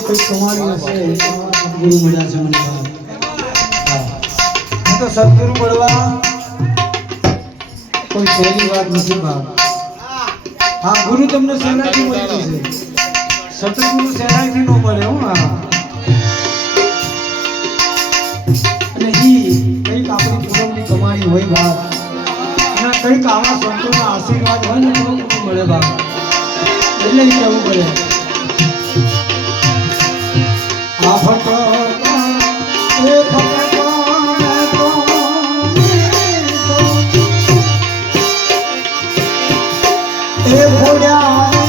કોઈ કમાણી હશે ગુરુ મળ્યા છે મને તો સદગુરુ મળવા કોઈ સહેલી વાત નથી બાપ હા ગુરુ તમને સહેલાઈથી મળી છે સતગુરુ સહેલાઈથી ન મળે હું હા અને ઈ કઈક આપણી પૂનમની કમાણી હોય બાપ અને કઈક આવા સંતોના આશીર્વાદ હોય ને તો મળે બાપ એટલે ઈ કહેવું પડે આ ફટો એ ફટો એ ભોળ્યા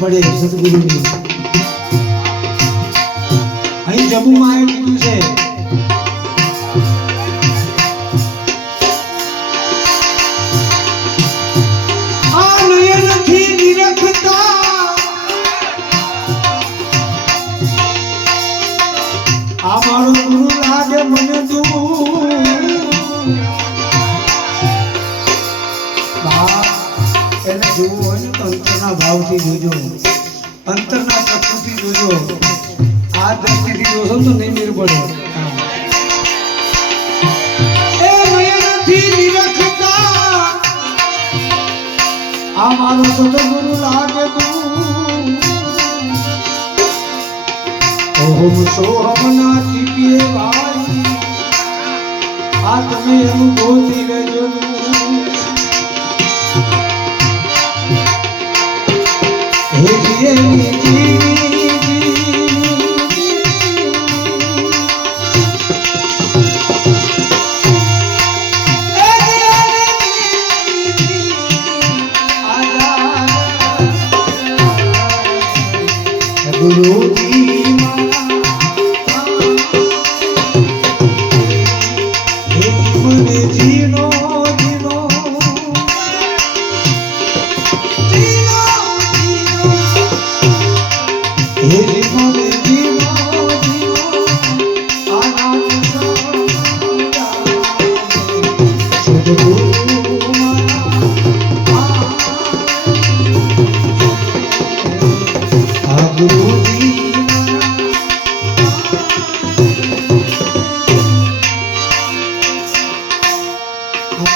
પડે સદગુરુની અહીં જબુમાં એવું કીધું છે આ નયનથી નિરખતા આ મારો ગુરુ લાગે મને તું એને જોવું હોય ને તો અંતરના ભાવથી જોજો અંતરના ચક્ષુથી જોજો આ દ્રષ્ટિથી જોશો તો નહીં મેળ પડે એ નયનથી નિરખતા આ મારો સદગુરુ લાગે તું ઓહમ સોહમ ના ચીપીએ ભાઈ આ તમે એનું ગોતી લેજો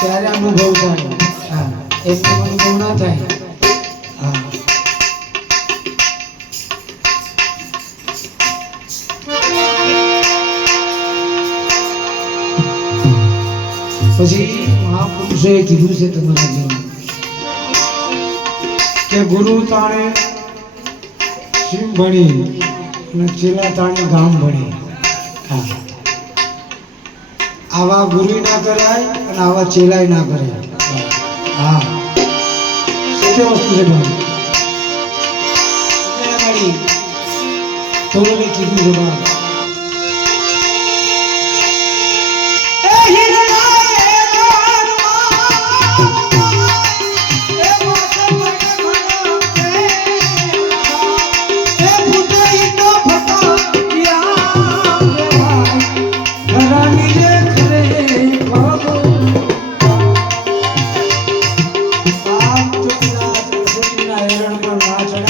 ત્યારે અનુભવ થાય હા એમનો અનુભવ ના થાય હા પછી મહાપુરુષોએ કીધું છે તમારા જીવન કે ગુરુ તાણે શિવ ભણી અને ચેલા તાણે ગામ ભણી હા આવા ગુરુ ના કરાય અને આવા ચેલાય ના કરાય હા સત્ય વસ્તુ છે ભાઈ થોડું કીધું છે ભાઈ